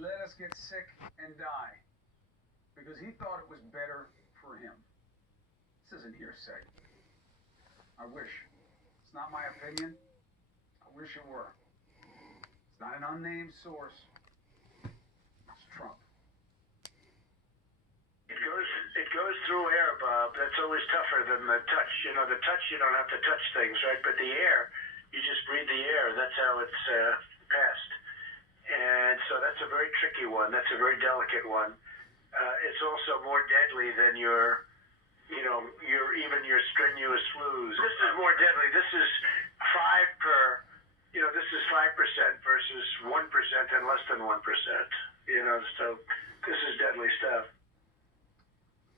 let us get sick and die because he thought it was better for him. This isn't hearsay. I wish. It's not my opinion. I wish it were. It's not an unnamed source. It's Trump. It goes through air, Bob. That's always tougher than the touch. You know, the touch, you don't have to touch things, right? But the air, you just breathe the air. That's how it's passed. And so that's a very tricky one. That's a very delicate one. It's also more deadly than your strenuous flus. This is more deadly. This is 5% versus 1% and less than 1%. So this is deadly stuff.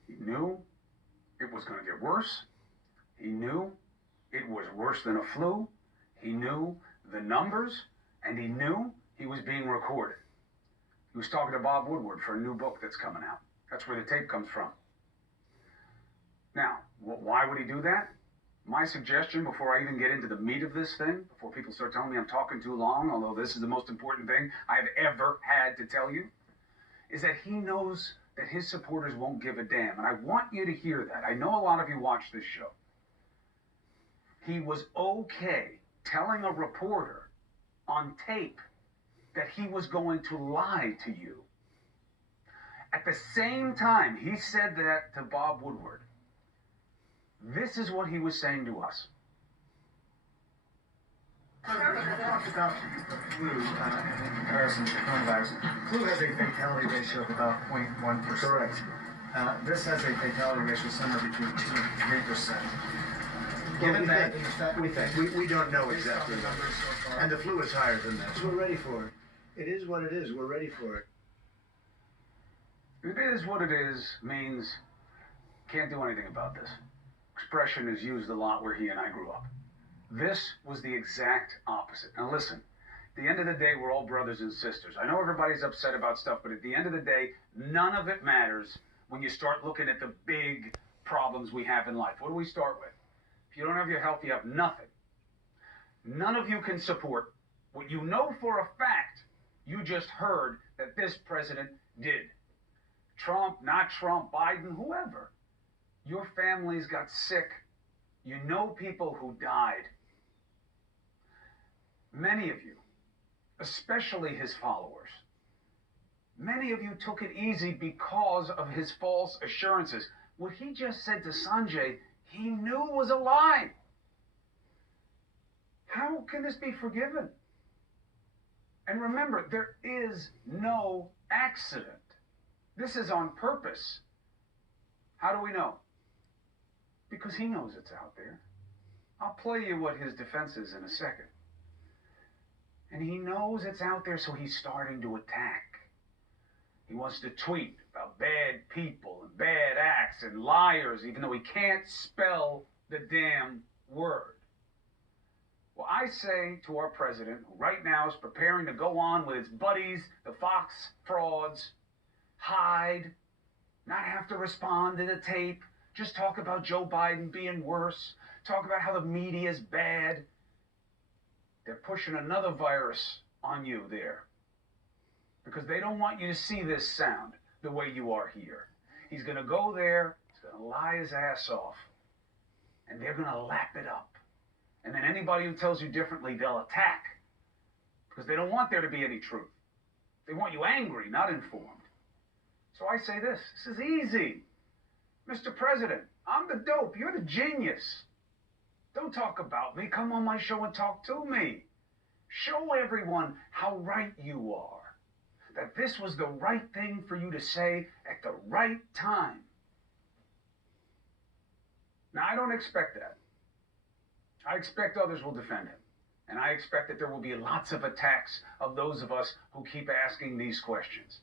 He knew it was going to get worse. He knew it was worse than a flu. He knew the numbers, and he knew he was being recorded. He was talking to Bob Woodward for a new book that's coming out. That's where the tape comes from. Now, why would he do that? My suggestion, before I even get into the meat of this thing, before people start telling me I'm talking too long, although this is the most important thing I've ever had to tell you, is that he knows that his supporters won't give a damn. And I want you to hear that. I know a lot of you watch this show. He was okay telling a reporter on tape that he was going to lie to you. At the same time he said that to Bob Woodward, this is what he was saying to us. Talked about the flu in comparison to coronavirus. Flu has a fatality ratio of about 0.1%. Correct. This has a fatality ratio somewhere between 2 and 3%. Given that, we don't know exactly. Numbers so far. And the flu is higher than that. We're ready for it. It is what it is. We're ready for it. It is what it is means can't do anything about this. Expression is used a lot where he and I grew up. This was the exact opposite. Now listen, at the end of the day, we're all brothers and sisters. I know everybody's upset about stuff, but at the end of the day, none of it matters when you start looking at the big problems we have in life. What do we start with? If you don't have your health, you have nothing. None of you can support what you know for a fact you just heard that this president did. Trump, not Trump, Biden, whoever. Your families got sick. You know people who died. Many of you, especially his followers, many of you took it easy because of his false assurances. What he just said to Sanjay, he knew was a lie. How can this be forgiven? And remember, there is no accident. This is on purpose. How do we know? Because he knows it's out there. I'll play you what his defense is in a second. And he knows it's out there, so he's starting to attack. He wants to tweet about bad people and bad acts and liars, even though he can't spell the damn word. Well, I say to our president, who right now is preparing to go on with his buddies, the Fox frauds, hide, not have to respond to the tape, just talk about Joe Biden being worse, talk about how the media is bad. They're pushing another virus on you there because they don't want you to see this sound the way you are here. He's going to go there, he's going to lie his ass off, and they're going to lap it up. And then anybody who tells you differently, they'll attack because they don't want there to be any truth. They want you angry, not informed. So I say this is easy. Mr. President, I'm the dope. You're the genius. Don't talk about me. Come on my show and talk to me. Show everyone how right you are. That this was the right thing for you to say at the right time. Now, I don't expect that. I expect others will defend him. And I expect that there will be lots of attacks of those of us who keep asking these questions.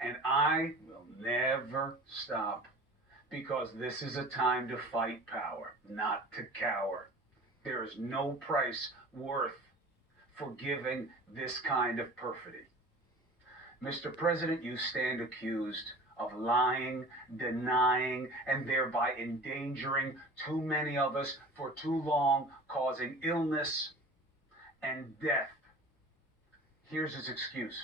And I will never stop because this is a time to fight power, not to cower. There is no price worth forgiving this kind of perfidy. Mr. President, you stand accused of lying, denying, and thereby endangering too many of us for too long, causing illness and death. Here's his excuse.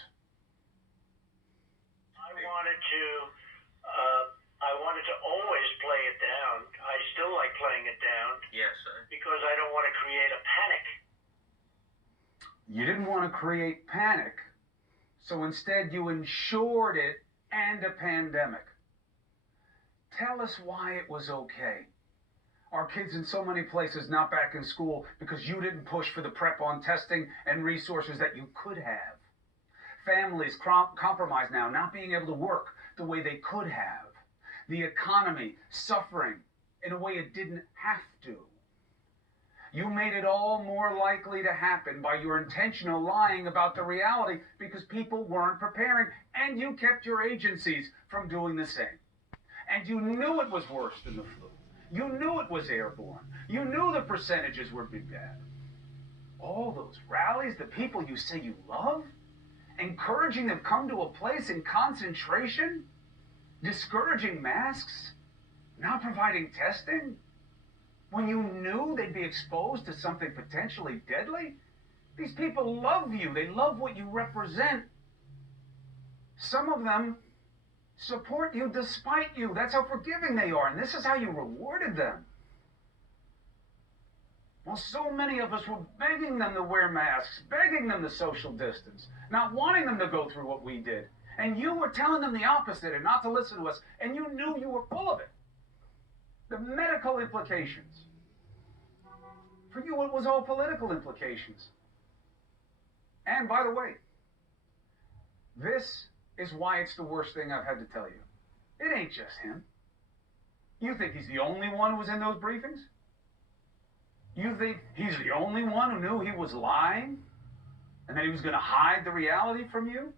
to always play it down. I still like playing it down. Yes, sir. Because I don't want to create a panic. You didn't want to create panic, so instead you ensured it and a pandemic. Tell us why it was okay. Our kids in so many places not back in school because you didn't push for the prep on testing and resources that you could have. Families compromised now, not being able to work the way they could have. The economy suffering in a way it didn't have to. You made it all more likely to happen by your intentional lying about the reality because people weren't preparing, and you kept your agencies from doing the same. And you knew it was worse than the flu. You knew it was airborne. You knew the percentages were big bad. All those rallies, the people you say you love, encouraging them come to a place in concentration, discouraging masks, not providing testing, when you knew they'd be exposed to something potentially deadly? These people love you. They love what you represent. Some of them support you despite you. That's how forgiving they are, and this is how you rewarded them. Well, so many of us were begging them to wear masks, begging them to social distance, not wanting them to go through what we did. And you were telling them the opposite and not to listen to us, and you knew you were full of it. The medical implications. For you, it was all political implications. And by the way, this is why it's the worst thing I've had to tell you. It ain't just him. You think he's the only one who was in those briefings? You think he's the only one who knew he was lying and that he was going to hide the reality from you?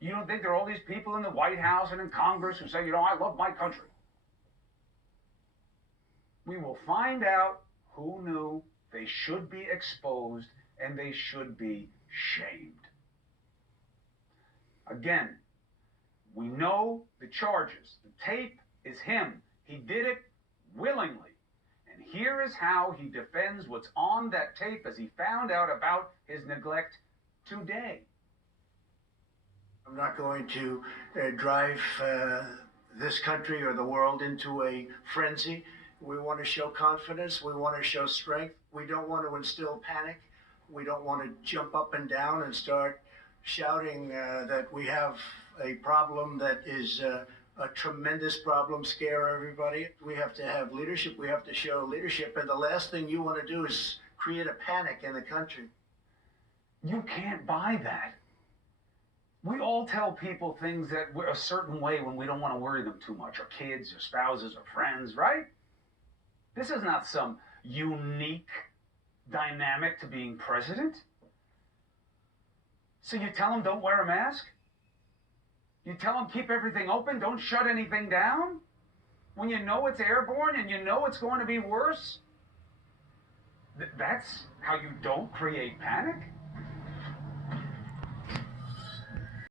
You don't think there are all these people in the White House and in Congress who say, you know, I love my country? We will find out who knew they should be exposed and they should be shamed. Again, we know the charges. The tape is him. He did it willingly. And here is how he defends what's on that tape as he found out about his neglect today. I'm not going to drive this country or the world into a frenzy. We want to show confidence. We want to show strength. We don't want to instill panic. We don't want to jump up and down and start shouting that we have a problem that is a tremendous problem, scare everybody. We have to have leadership. We have to show leadership. And the last thing you want to do is create a panic in the country. You can't buy that. We all tell people things that we're a certain way when we don't want to worry them too much. Our kids, our spouses, our friends, right? This is not some unique dynamic to being president. So you tell them don't wear a mask? You tell them keep everything open, don't shut anything down? When you know it's airborne and you know it's going to be worse? That's how you don't create panic?